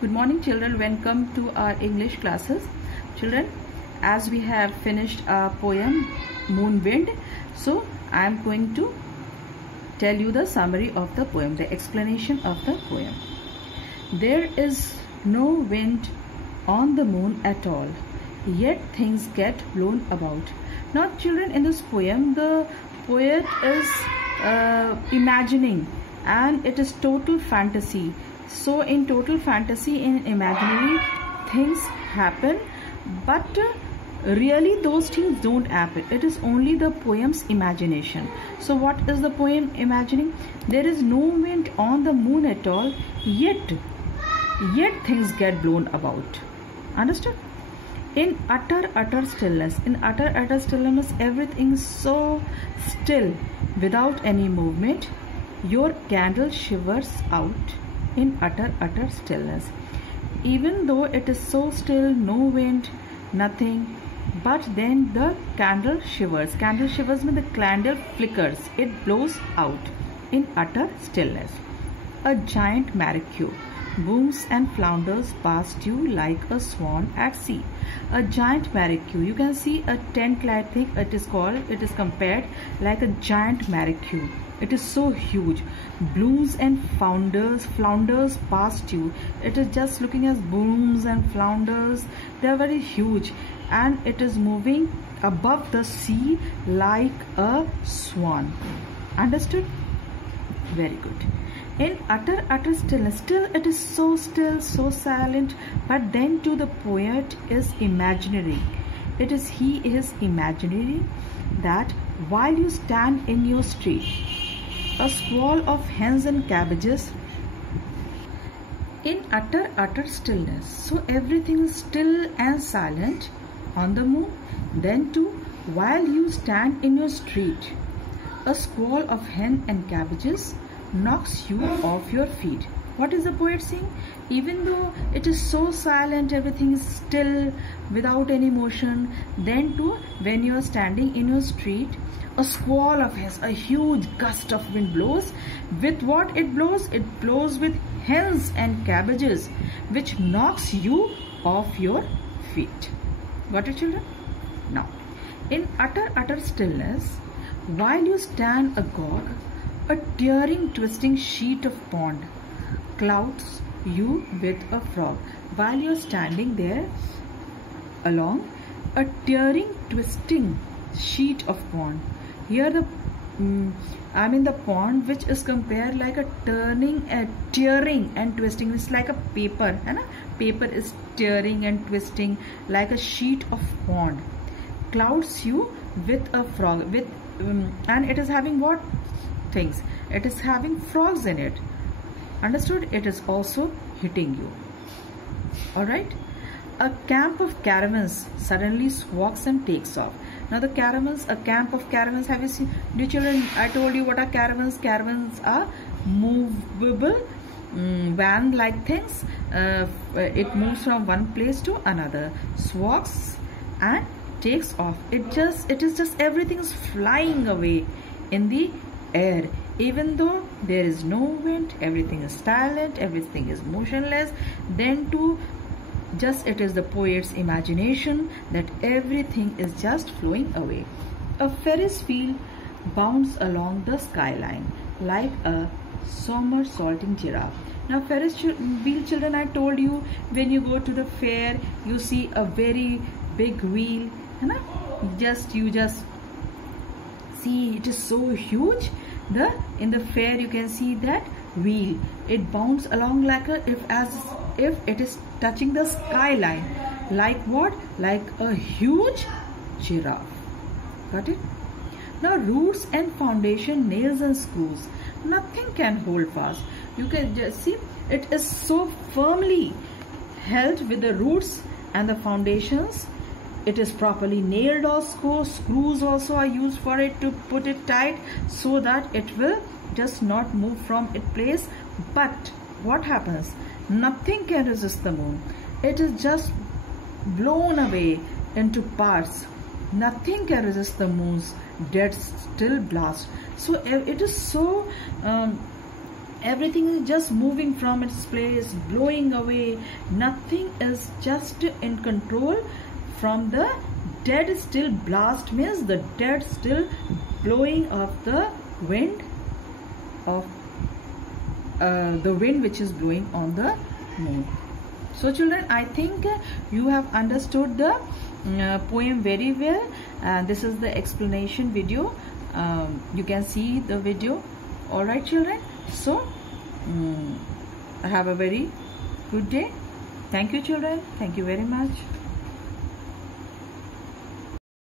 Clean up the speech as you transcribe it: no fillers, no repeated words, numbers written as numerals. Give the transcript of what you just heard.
Good morning children, welcome to our English classes. Children, as we have finished our poem Moon Wind, so I am going to tell you the summary of the poem, the explanation of the poem. There is no wind on the moon at all, yet things get blown about. Now children, in this poem the poet is imagining, and it is total fantasy. So in total fantasy, in imaginary things happen, but really those things don't happen. It is only the poem's imagination. So what is the poem imagining? There is no wind on the moon at all, yet things get blown about. Understood? In utter stillness, everything is so still without any movement. Your candle shivers out in utter stillness. Even though it is so still, no wind, nothing, but then the candle shivers. Candle shivers means the candle flickers. It blows out in utter stillness. A giant marquee booms and flounders past you like a swan at sea. A giant marquee. You can see a tent-like thing. It is compared like a giant marquee. It is so huge. Blooms and flounders past you. It is just looking as blooms and flounders. They are very huge, and it is moving above the sea like a swan. Understood? Very good. In utter stillness, still it is so still, so silent, but then too the poet is imaginary. He is imaginary that while you stand in your street, a squall of hens and cabbages, in utter stillness. So everything is still and silent on the moon. Then too, while you stand in your street, a squall of hen and cabbages knocks you off your feet. What is the poet saying? Even though it is so silent, everything is still without any motion, then too, when you are standing in your street, a squall of hens, a huge gust of wind blows. With what it blows? It blows with hens and cabbages, which knocks you off your feet. Got it, children? Now, in utter stillness, while you stand agog, a tearing, twisting sheet of pond clouds you with a frog. While you are standing there along, a tearing, twisting sheet of pond. Here the pond, which is compared like a tearing and twisting. It's like a paper, and paper is tearing and twisting like a sheet of pond. Clouds you with a frog, and it is having what things? It is having frogs in it. Understood? It is also hitting you. All right. A camp of caravans suddenly walks and takes off. Now the caravans, a camp of caravans, have you seen? Dear children, I told you what are caravans. Caravans are movable van-like things. It moves from one place to another, walks and takes off. It is just everything is flying away in the air. Even though there is no wind, everything is silent, everything is motionless, then too, just it is the poet's imagination that everything is just flowing away. A Ferris wheel bounds along the skyline like a somersaulting giraffe. Now Ferris wheel, children, I told you, when you go to the fair, you see a very big wheel, you just see it is so huge. In the fair you can see that wheel. It bounds along like as if it is touching the skyline. Like what? Like a huge giraffe. Got it? Now roots and foundation, nails and screws, nothing can hold fast. You can just see it is so firmly held with the roots and the foundations. It is properly nailed also. Screws also are used for it to put it tight so that it will just not move from its place. But what happens? Nothing can resist the moon. It is just blown away into parts. Nothing can resist the moon's dead still blast. So it is so everything is just moving from its place, blowing away. Nothing is just in control from the dead still blast, means the dead still blowing of the wind of the wind which is blowing on the moon. So children, I think you have understood the poem very well, and this is the explanation video. You can see the video. All right children, so have a very good day. Thank you children, thank you very much.